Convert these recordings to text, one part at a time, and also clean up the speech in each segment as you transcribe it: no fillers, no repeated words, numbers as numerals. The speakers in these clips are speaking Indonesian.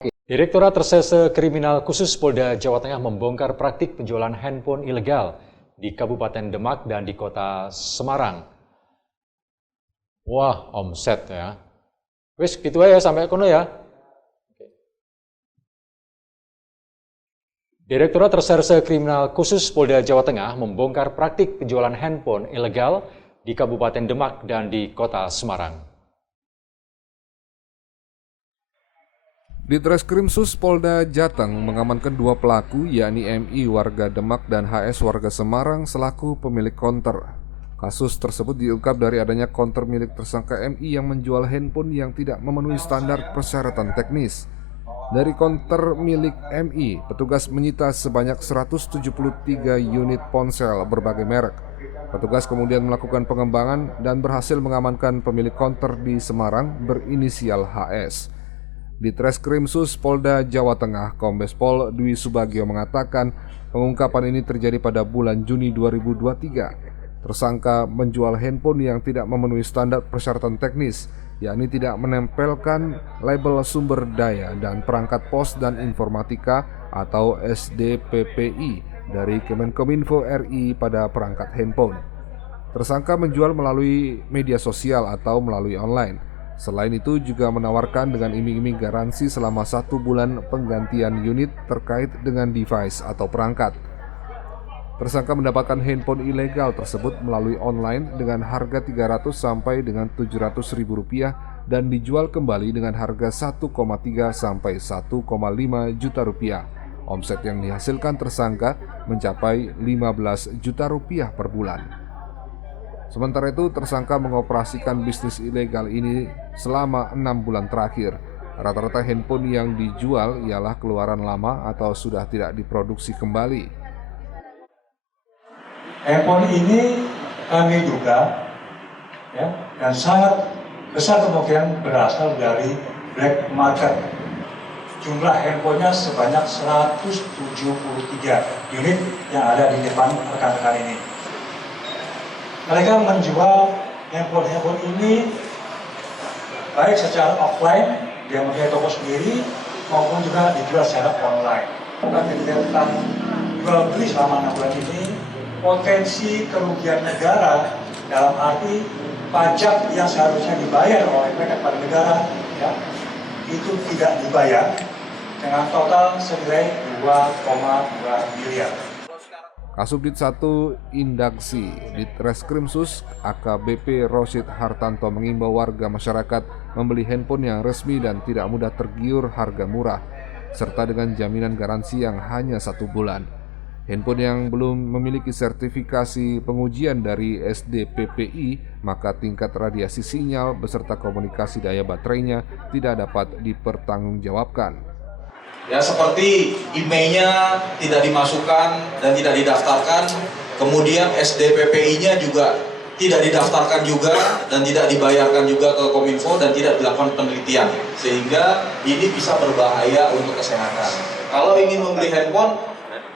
Direktorat Reserse Kriminal Khusus Polda Jawa Tengah membongkar praktik penjualan handphone ilegal di Kabupaten Demak dan di Kota Semarang. Wah, omset ya. Wis gitu aja sampai kono ya. Direktorat Reserse Kriminal Khusus Polda Jawa Tengah membongkar praktik penjualan handphone ilegal di Kabupaten Demak dan di Kota Semarang. Ditreskrimsus Polda Jateng mengamankan dua pelaku, yakni MI warga Demak dan HS warga Semarang selaku pemilik konter. Kasus tersebut diungkap dari adanya konter milik tersangka MI yang menjual handphone yang tidak memenuhi standar persyaratan teknis. Dari konter milik MI, petugas menyita sebanyak 173 unit ponsel berbagai merek. Petugas kemudian melakukan pengembangan dan berhasil mengamankan pemilik konter di Semarang berinisial HS. Ditreskrimsus Polda Jawa Tengah, Kombes Pol Dwi Subagio mengatakan pengungkapan ini terjadi pada bulan Juni 2023. Tersangka menjual handphone yang tidak memenuhi standar persyaratan teknis, yakni tidak menempelkan label sumber daya dan perangkat pos dan informatika atau SDPPI dari Kemenkominfo RI pada perangkat handphone. Tersangka menjual melalui media sosial atau melalui online. Selain itu juga menawarkan dengan iming-iming garansi selama 1 bulan penggantian unit terkait dengan device atau perangkat. Tersangka mendapatkan handphone ilegal tersebut melalui online dengan harga 300 sampai dengan 700 ribu rupiah dan dijual kembali dengan harga 1,3 sampai 1,5 juta rupiah. Omset yang dihasilkan tersangka mencapai 15 juta rupiah per bulan. Sementara itu, tersangka mengoperasikan bisnis ilegal ini selama 6 bulan terakhir. Rata-rata handphone yang dijual ialah keluaran lama atau sudah tidak diproduksi kembali. Handphone ini kami duga ya, dan sangat besar kemungkinan berasal dari black market. Jumlah handphonenya sebanyak 173 unit yang ada di depan rekan-rekan ini. Mereka menjual handphone ini baik secara offline, dia mempunyai toko sendiri, maupun juga dijual secara online. Bukan kegiatan jual beli selama 6 bulan ini, potensi kerugian negara dalam arti pajak yang seharusnya dibayar oleh mereka pada negara, ya, itu tidak dibayar dengan total senilai 2,2 miliar. Kasubdit 1 Indaksi Ditreskrimsus AKBP Rosid Hartanto mengimbau warga masyarakat membeli handphone yang resmi dan tidak mudah tergiur harga murah, serta dengan jaminan garansi yang hanya 1 bulan. Handphone yang belum memiliki sertifikasi pengujian dari SDPPI, maka tingkat radiasi sinyal beserta komunikasi daya baterainya tidak dapat dipertanggungjawabkan. Ya, seperti IMEI-nya tidak dimasukkan dan tidak didaftarkan, kemudian SDPPI-nya juga tidak didaftarkan juga dan tidak dibayarkan juga ke Kominfo dan tidak dilakukan penelitian, sehingga ini bisa berbahaya untuk kesehatan. Kalau ingin membeli handphone,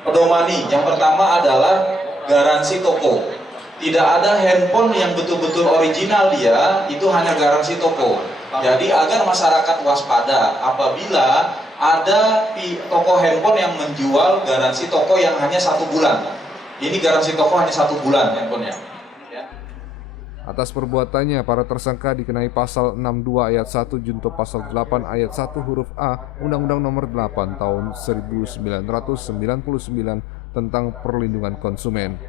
pedomani yang pertama adalah garansi toko. Tidak ada handphone yang betul-betul original, dia itu hanya garansi toko. Jadi agar masyarakat waspada apabila ada toko handphone yang menjual garansi toko yang hanya 1 bulan. Ini garansi toko hanya 1 bulan handphonenya. Ya. Atas perbuatannya, para tersangka dikenai pasal 62 ayat 1 junto pasal 8 ayat 1 huruf A Undang-Undang Nomor 8 Tahun 1999 tentang perlindungan konsumen.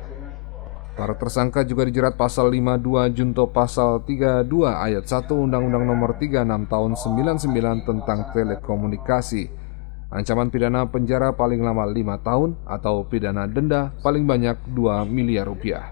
Para tersangka juga dijerat pasal 52 junto pasal 32 ayat 1 Undang-Undang Nomor 36 Tahun 99 tentang telekomunikasi. Ancaman pidana penjara paling lama 5 tahun atau pidana denda paling banyak 2 miliar rupiah.